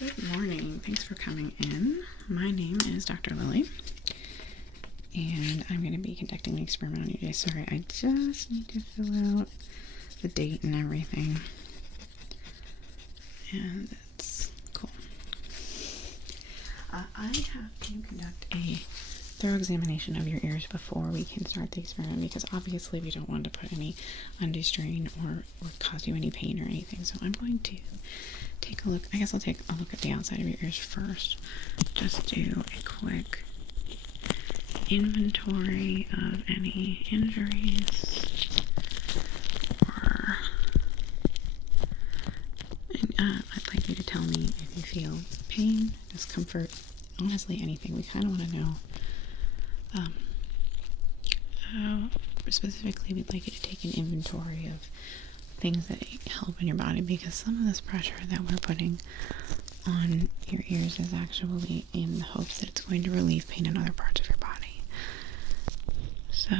Good morning. Thanks for coming in. My name is Dr. Lily, and I'm going to be conducting an experiment on you today. Sorry, I just need to fill out the date and everything, and that's cool. I have to conduct a thorough examination of your ears before we can start the experiment, because obviously we don't want to put any undue strain or cause you any pain or anything. So I'm going to take a look. I guess I'll take a look at the outside of your ears first. Just do a quick inventory of any injuries or I'd like you to tell me if you feel pain, discomfort, honestly anything. We kind of want to know. Specifically, we'd like you to take an inventory of things that help in your body, because some of this pressure that we're putting on your ears is actually in the hopes that it's going to relieve pain in other parts of your body. So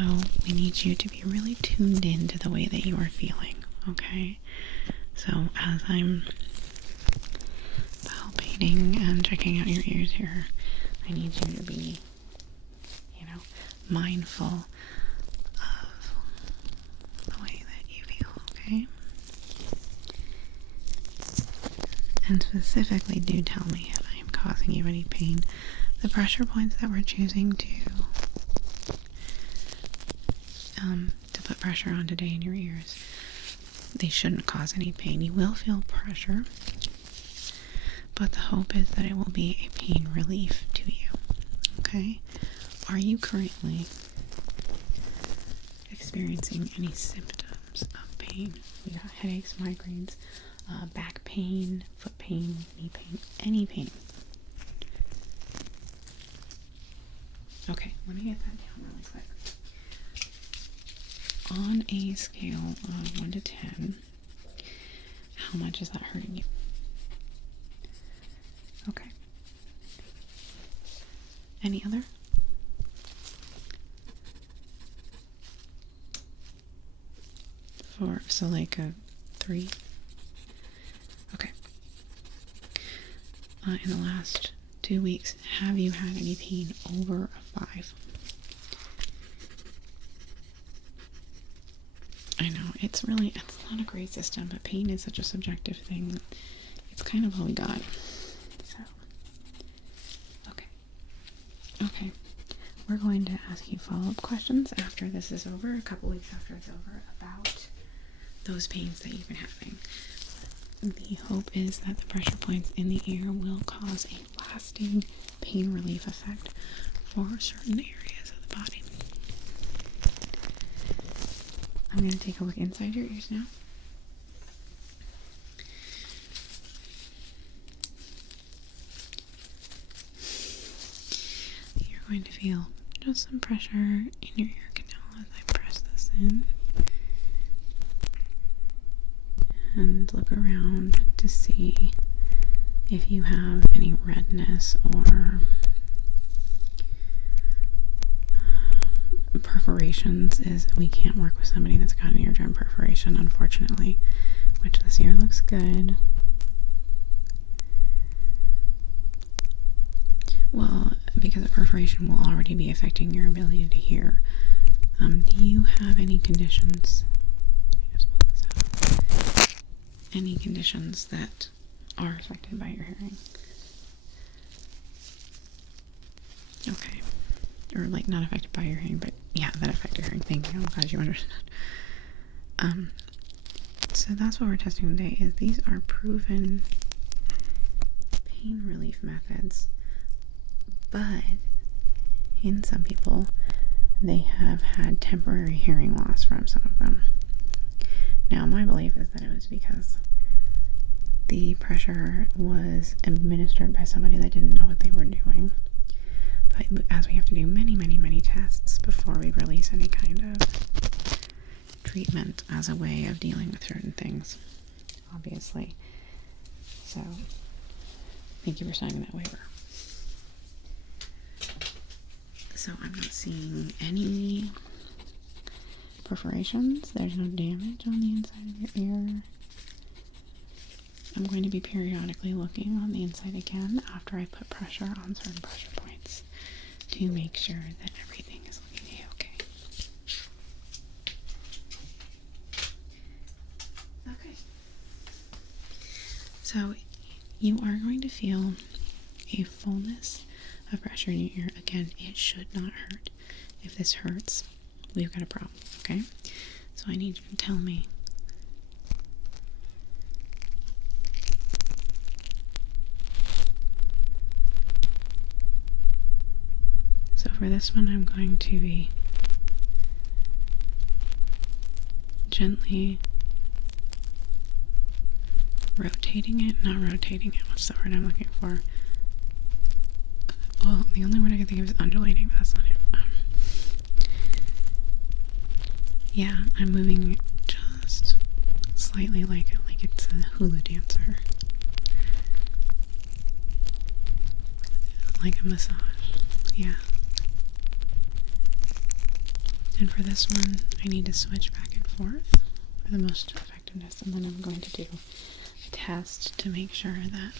we need you to be really tuned in to the way that you are feeling, okay? So as I'm palpating and checking out your ears here, I need you to be, mindful of the way that you feel, okay? And specifically, do tell me if I am causing you any pain. The pressure points that we're choosing to put pressure on today in your ears, they shouldn't cause any pain. You will feel pressure, but the hope is that it will be a pain relief to you, okay? Are you currently experiencing any symptoms of pain? We got headaches, migraines, back pain, foot pain, knee pain, any pain. Okay, let me get that down really quick. On a scale of 1 to 10, how much is that hurting you? Okay. Any other? So like a 3? Okay. In the last 2 weeks, have you had any pain over a 5? I know, it's not a great system, but pain is such a subjective thing. It's kind of all we got. So, okay. We're going to ask you follow-up questions after this is over, a couple weeks after it's over, about those pains that you've been having. The hope is that the pressure points in the ear will cause a lasting pain relief effect for certain areas of the body. I'm going to take a look inside your ears now. You're going to feel just some pressure in your ear canal as I press this in. And look around to see if you have any redness or perforations. We can't work with somebody that's got an eardrum perforation, unfortunately, which this ear looks good. Well, because a perforation will already be affecting your ability to hear. Do you have any conditions? Let me just pull this out. Any conditions that are affected by your hearing? Okay. Or like not affected by your hearing, but yeah, that affect your hearing. Thank you. I'm glad you understood. So that's what we're testing today. Is these are proven pain relief methods, but in some people they have had temporary hearing loss from some of them. Now my belief is that it was because the pressure was administered by somebody that didn't know what they were doing. But as we have to do many tests before we release any kind of treatment as a way of dealing with certain things, obviously. So, thank you for signing that waiver. So I'm not seeing any perforations. There's no damage on the inside of your ear. I'm going to be periodically looking on the inside again after I put pressure on certain pressure points to make sure that everything is looking okay. Okay. So you are going to feel a fullness of pressure in your ear. Again, it should not hurt. If this hurts, we've got a problem, okay? So I need you to tell me. So for this one, I'm going to be gently rotating it, not rotating it. What's the word I'm looking for? Well, the only word I can think of is undulating, but that's not it. Yeah, I'm moving it just slightly like it's a hula dancer. Like a massage. Yeah. And for this one, I need to switch back and forth for the most effectiveness. And then I'm going to do a test to make sure that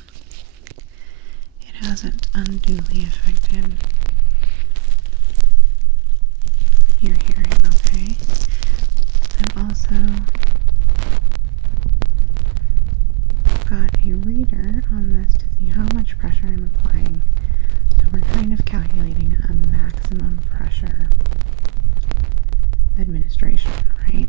it hasn't unduly affected your hearing, okay? I've also got a reader on this to see how much pressure I'm applying. So we're kind of calculating a maximum pressure administration, right?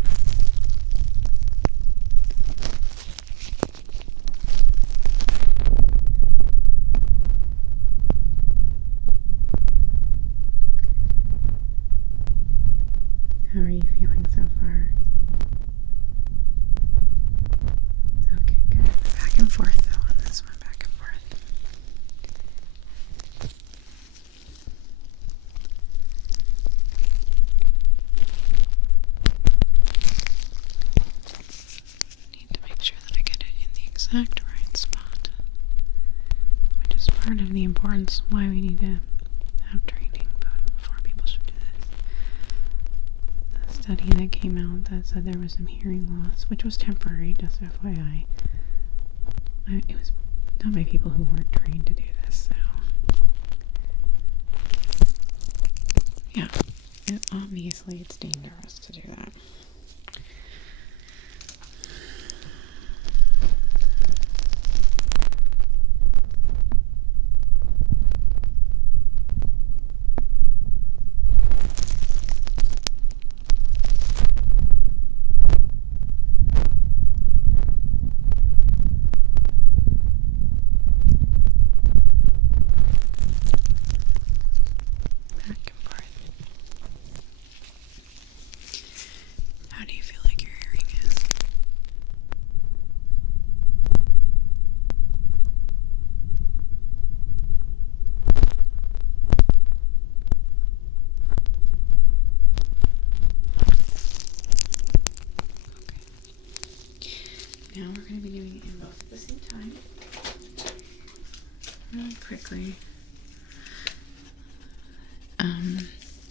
How are you feeling so far? Okay, good. Back and forth though on this one, back and forth. Need to make sure that I get it in the exact right spot, which is part of the importance why we need to have training before people should do this. The study that came out that said there was some hearing loss, which was temporary, just FYI. It was done by people who weren't trained to do this, so yeah, obviously it's dangerous to do that. How do you feel like your hearing is? Okay. Now we're going to be doing it in both at the same time. Really quickly.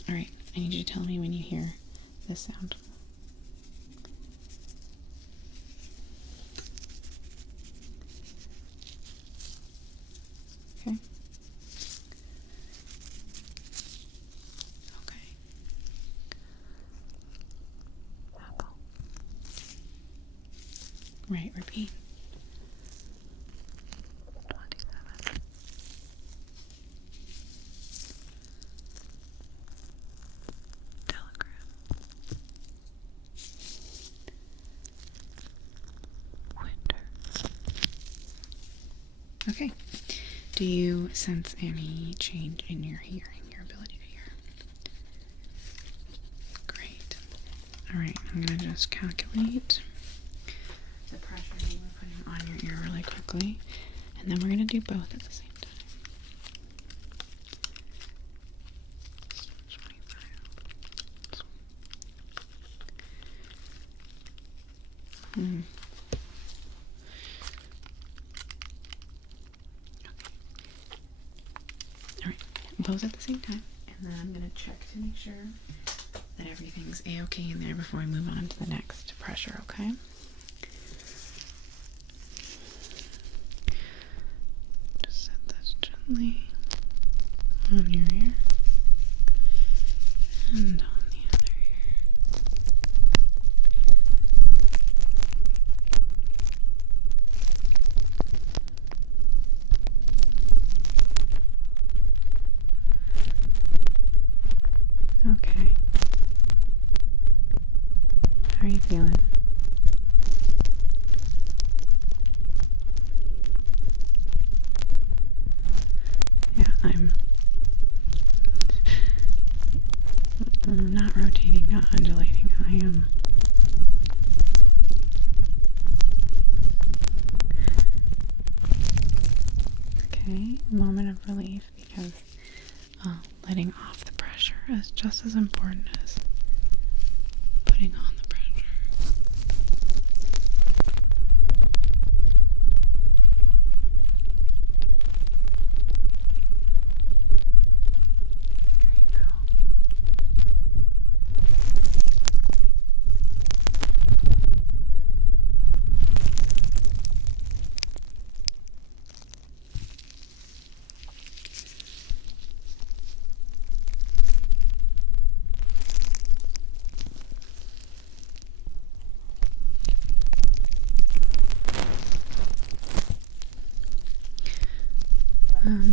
Alright, I need you to tell me when you hear this sound. Okay. Okay. Apple. Right, repeat. 27. Telegram. Winter. Okay. Do you sense any change in your hearing, your ability to hear? Great. Alright, I'm going to just calculate the pressure that we're putting on your ear really quickly, and then we're going to do both at the same time. Alright, both at the same time, and then I'm going to check to make sure that everything's a-okay in there before I move on to the next pressure, okay? gently on your ear and on the other ear. Okay. How are you feeling? Yeah, I'm not rotating, not undulating. I am okay. Moment of relief because letting off the pressure is just as important as putting on the pressure.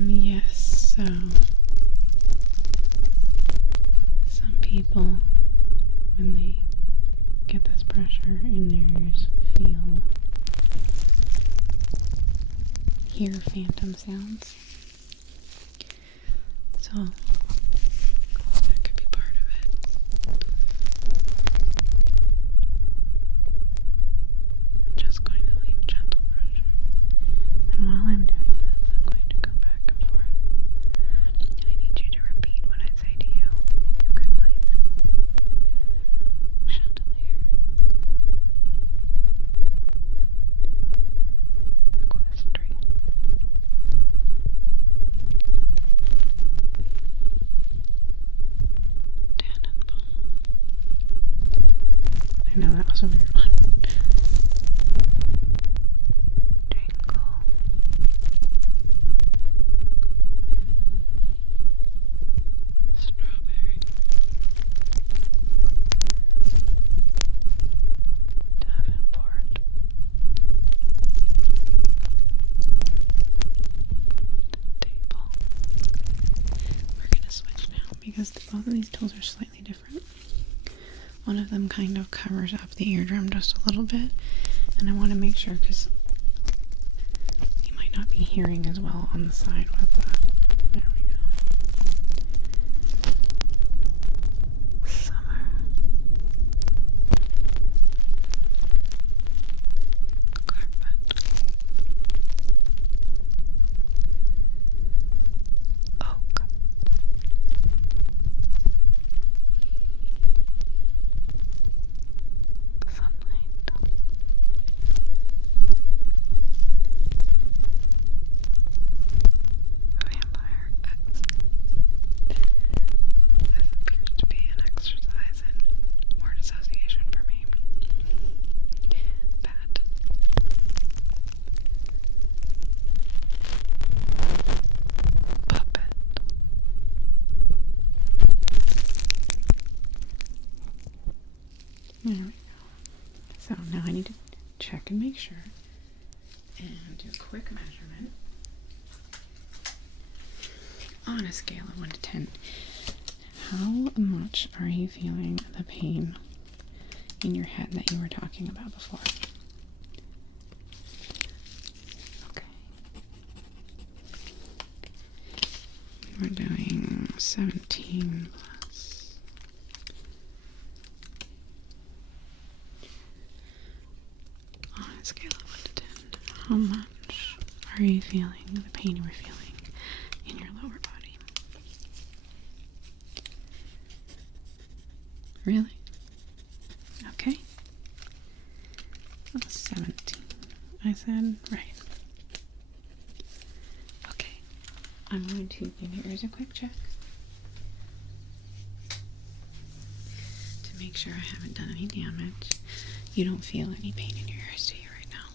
Yes, so some people, when they get this pressure in their ears, hear phantom sounds. So that could be part of it. I'm just going to leave gentle pressure. And while I'm doing this, I'm going to go back and forth. And I need you to repeat what I say to you, if you could please. Chandelier. Equestrian. Tannenbaum. I know that was a weird one. Jingle. Strawberry. Davenport. Table. We're going to switch now because both of these tools are slightly different. One of them kind of covers up the eardrum just a little bit, and I want to make sure because you might not be hearing as well on the side with that. There we go. Summer. Carpet. Oak. Sunlight. Vampire. This appears to be an exercise in word association for me. Bat. Puppet. There we go. So now I need to check and make sure and do a quick measurement on a scale of 1 to 10. How much are you feeling the pain in your head that you were talking about before? Okay. We're doing 17 plus. On a scale of 1 to 10, how much are you feeling the pain you were feeling in your lower body? Really? Okay. That was 17. I said, right. Okay. I'm going to give your ears a quick check to make sure I haven't done any damage. You don't feel any pain in your ears, do you, right now?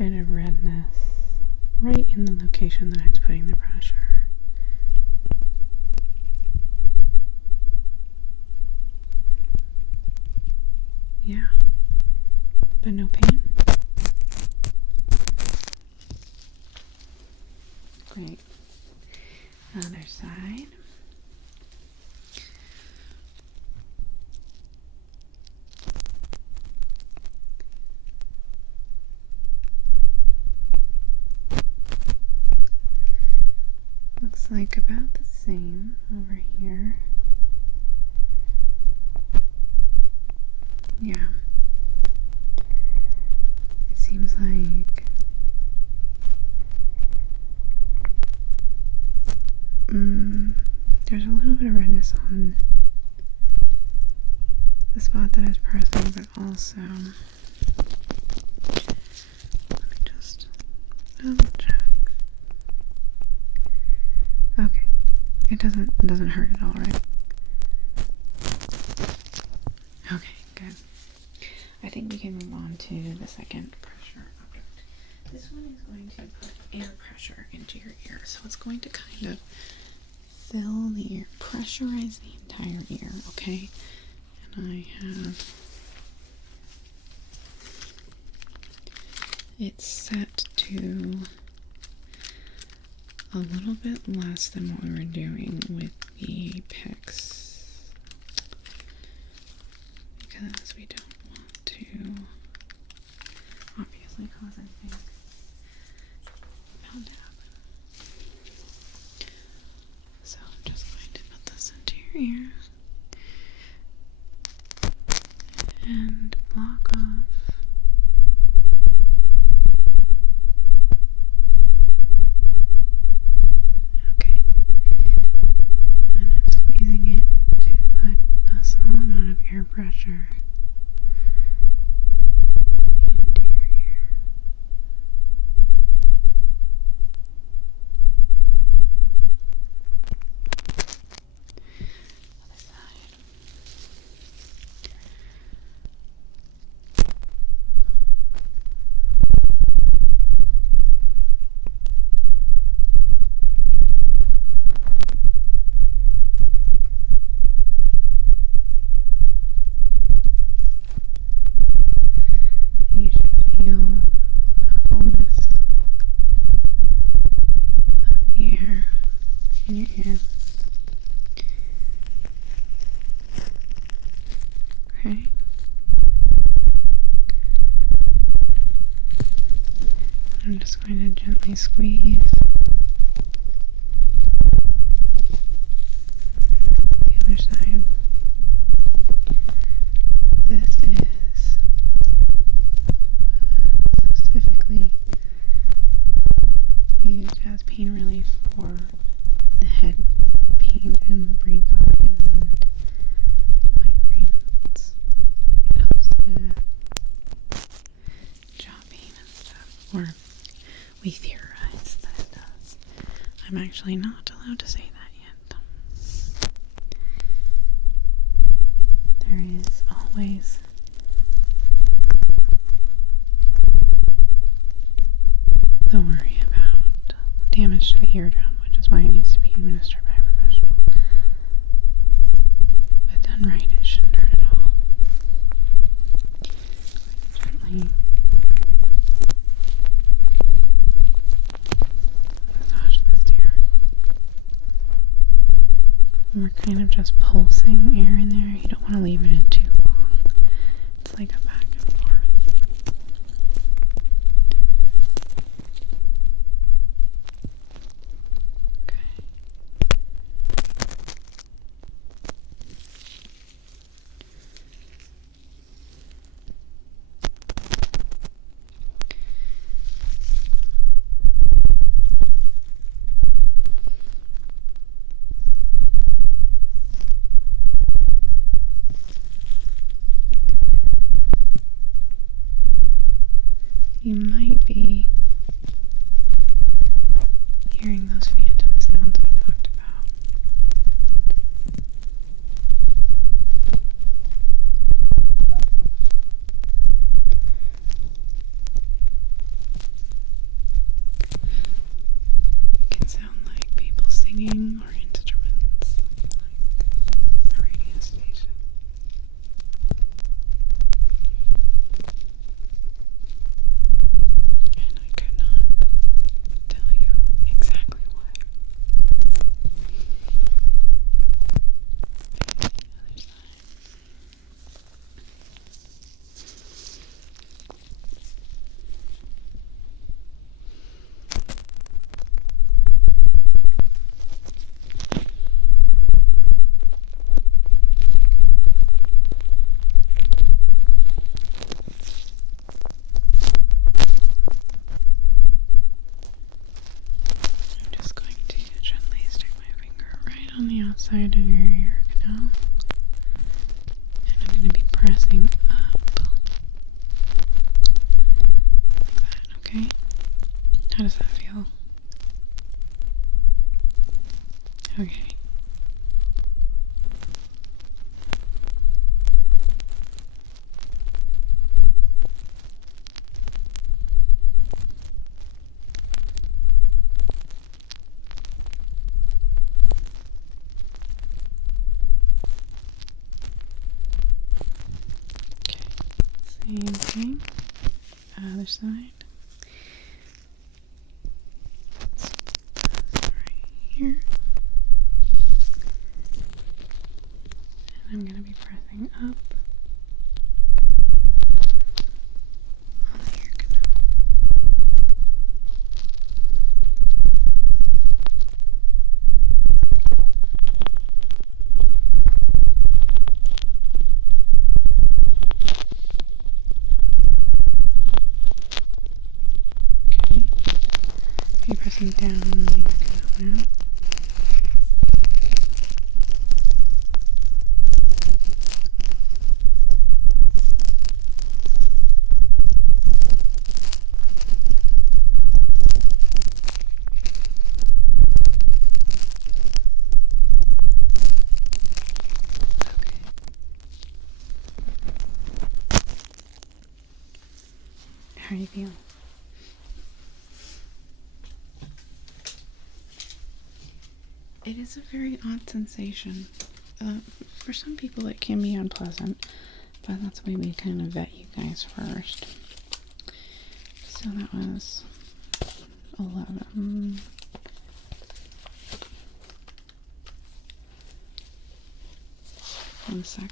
bit of redness right in the location that I was putting the pressure. Yeah, but no pain. Great. Other side. Looks like about the same over here. Yeah. It seems like there's a little bit of redness on the spot that I was pressing, but also let me just double check. Okay. It doesn't hurt at all, right? Okay, good. I think we can move on to the second pressure object. This one is going to put air pressure into your ear, so it's going to kind of fill the ear, pressurize the entire ear, okay? And I have it set to a little bit less than what we were doing with the picks, because we don't want to obviously cause anything bound to happen. So I'm just going to put this into your ear and block off squeezing it to put a small amount of air pressure into your ear. Other side. You should feel a fullness of the air in your ear. Okay. I'm just going to gently squeeze the other side. This is specifically used as pain relief for the head pain and brain fog and migraines. It helps with jaw pain and stuff, or we theorize that it does. I'm actually not allowed to say that yet. There is always the worry about damage to the eardrum, which is why it needs to be administered by a professional. But done right, it shouldn't hurt at all. Gently massage this ear. And we're kind of just pulsing air in there. You don't want to leave it in too long. It's like a back and forth. Okay. You might be hearing those phantom sounds we talked about. side of your ear canal. And I'm going to be pressing up. Like that, okay? How does that feel? Okay. Same thing, other side. This right here. And I'm going to be pressing up on the ear canal. Okay. Be pressing down on the ear canal now. How are you feeling? It is a very odd sensation. For some people it can be unpleasant, but that's why we kind of vet you guys first. So that was 11. One second.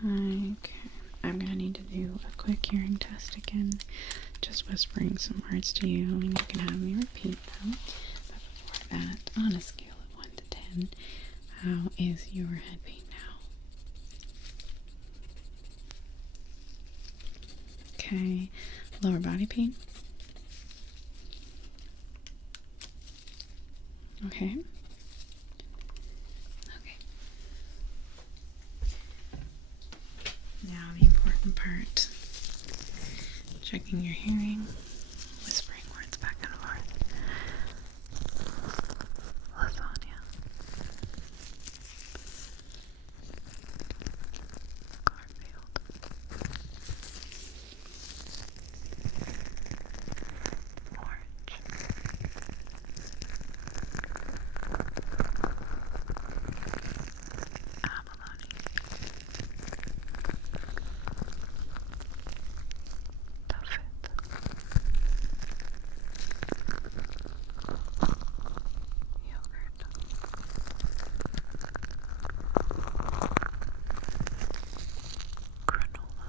Okay, I'm gonna need to do a quick hearing test again, just whispering some words to you, and you can have me repeat them. But before that, on a scale of 1 to 10, how is your head pain now? Okay, lower body pain? Okay. Now the important part, checking your hearing, whispering words back and forth. Lasagna. Garfield. Orange. Abalone. Tuffet. Yogurt. Granola.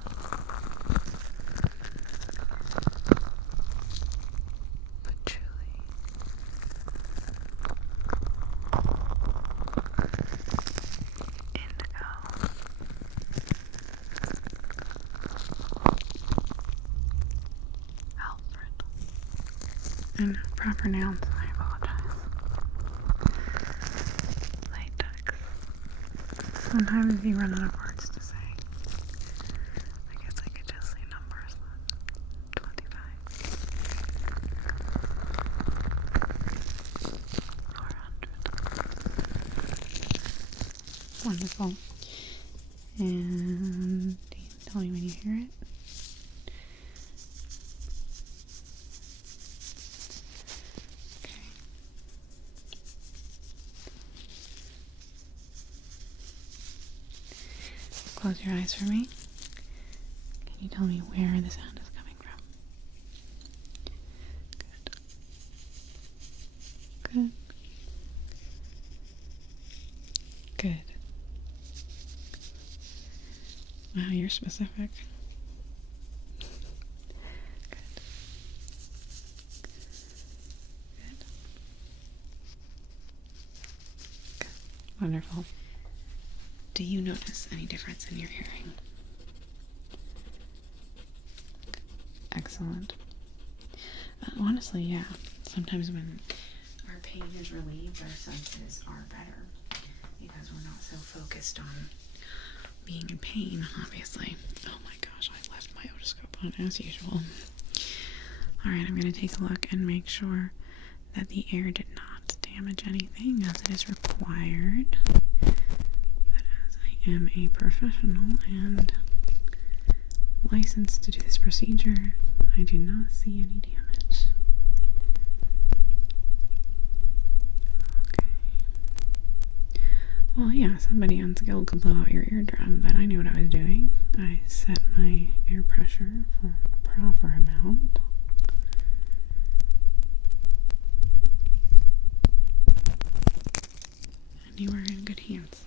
Patchouli. Indigo. Alfred. And proper nouns, I apologize. Latex. Sometimes you run out of words to say. I guess I could just say numbers. 25. 400. Wonderful. And tell me when you hear it. Okay. Close your eyes for me. Can you tell me where the sound is coming from? Good. Good. Good. Wow, you're specific. Good. Good. Good. Wonderful. Do you notice any difference in your hearing? Excellent. But honestly, yeah, sometimes when our pain is relieved, our senses are better because we're not so focused on being in pain, obviously. Oh my gosh, I left my otoscope on as usual. Alright, I'm going to take a look and make sure that the air did not damage anything as it is required. But as I am a professional and licensed to do this procedure, I do not see any damage. Okay. Well, yeah, somebody unskilled could blow out your eardrum, but I knew what I was doing. I set my air pressure for a proper amount. And you are in good hands.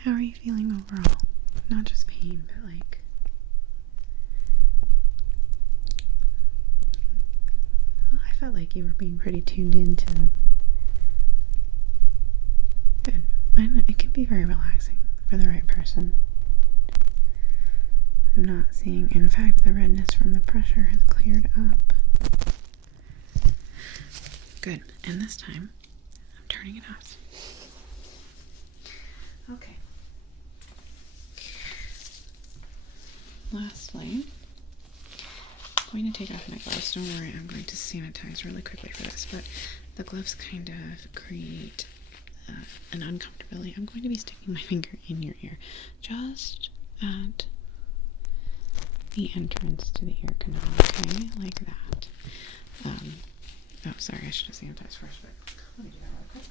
How are you feeling overall? Not just pain, but like... Well, I felt like you were being pretty tuned into... Good. I know, it can be very relaxing for the right person. I'm not seeing... In fact, the redness from the pressure has cleared up. Good. And this time, I'm turning it off. Okay. Lastly, I'm going to take off my gloves. Don't worry, I'm going to sanitize really quickly for this, but the gloves kind of create an uncomfortability. I'm going to be sticking my finger in your ear, just at the entrance to the ear canal, okay? Like that. Oh, sorry, I should have sanitized first, but let me do that real quick.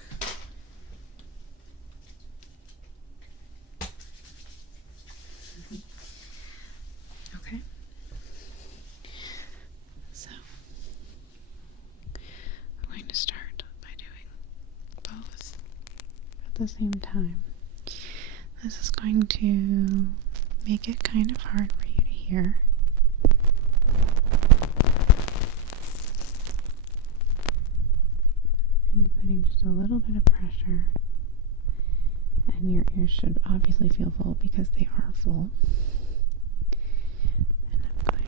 Okay. So, I'm going to start by doing both at the same time. This is going to make it kind of hard for you to hear. I'm going to be putting just a little bit of pressure, and your ears should obviously feel full because they are full. And I'm going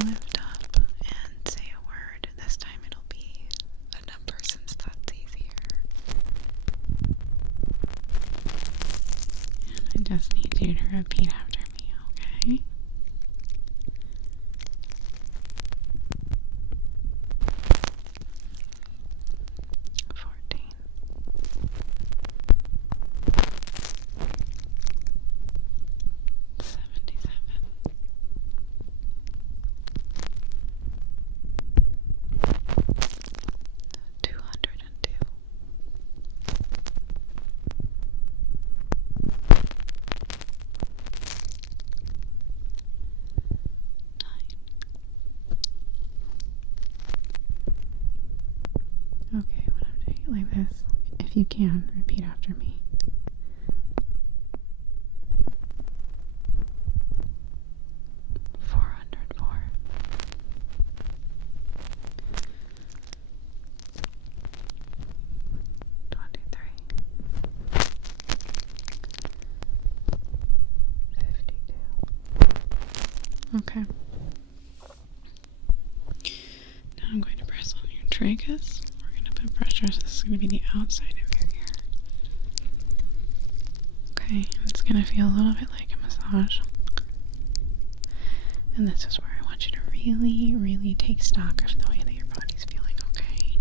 to lift up and say a word. This time it'll be a number since that's easier. And I just need you to repeat after me, okay? 14. 77. 202. 9. Okay, when I'm doing it like this, if you can, repeat after me. 404. 23. 52. Okay. Now I'm going to press on your tragus. We're going to put pressure, so this is going to be the outside of your ear. Okay, it's going to feel a little bit like a massage. And this is where I want you to really, really take stock of the way that your body's feeling, okay?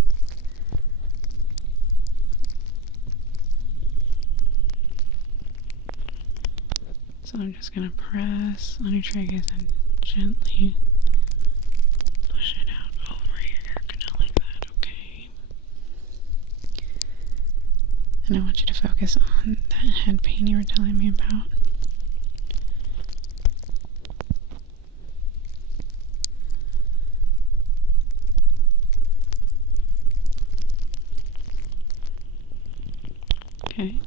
So I'm just going to press on your tragus and gently push it out over your ear canal like that, okay? And I want you to focus on that head pain you were telling me about. Okay.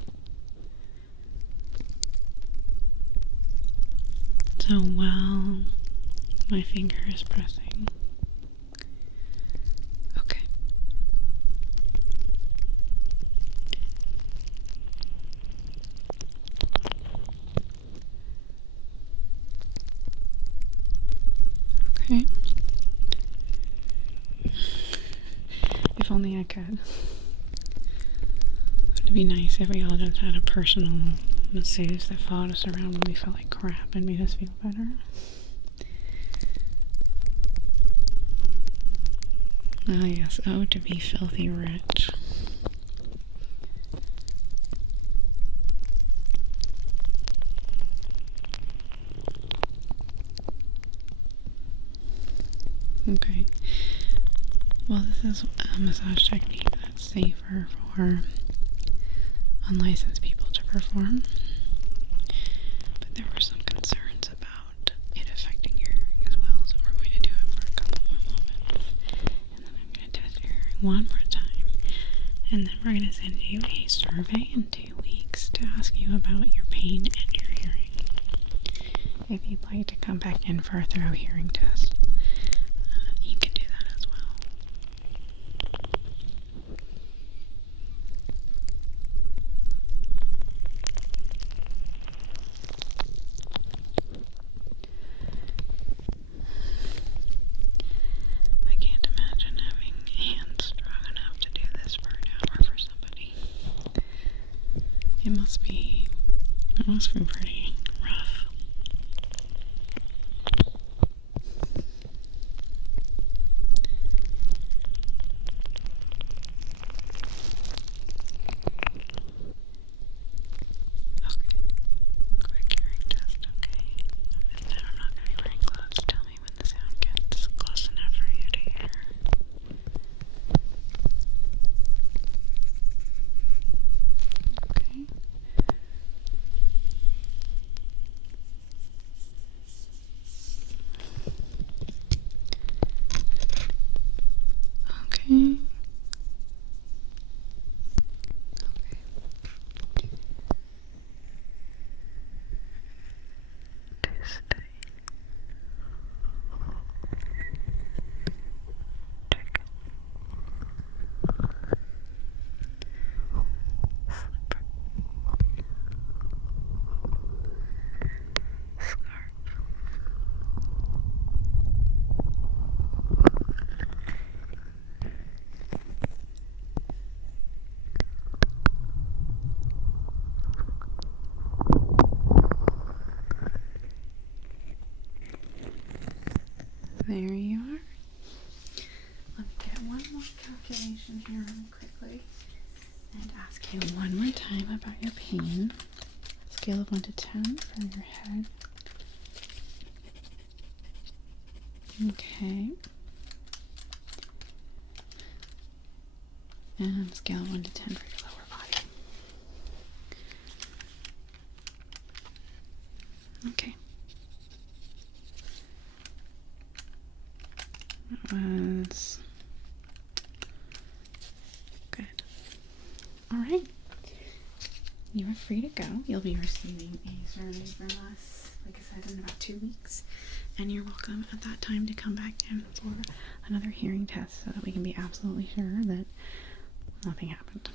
So while my finger is pressing, okay. If only I could. It'd be nice if we all just had a personal masseuse that followed us around when we felt like crap and made us feel better. Ah yes, oh to be filthy rich. Okay. Well, this is a massage technique that's safer for unlicensed people to perform. But there were some concerns about it affecting your hearing as well, so we're going to do it for a couple more moments. And then I'm going to test your hearing one more time. And then we're going to send you a survey in 2 weeks to ask you about your pain and your hearing. If you'd like to come back in for a thorough hearing test, you can do that as well. I can't imagine having hands strong enough to do this for an hour for somebody. It must be pretty rough. Okay. Quick hearing test, okay. This time I'm not going to be wearing gloves. Tell me when the sound gets close enough for you to hear. Okay. Okay. Tuesday. Chicken. Slipper. Scarf. There you are. Let me get one more calculation here really quickly and ask you one more time about your pain. Scale of 1 to 10 for your head. Okay. And scale of 1 to 10 for your lower body. Okay. That was good. Alright. You are free to go. You'll be receiving a survey from us, like I said, in about 2 weeks. And you're welcome at that time to come back in for another hearing test so that we can be absolutely sure that nothing happened.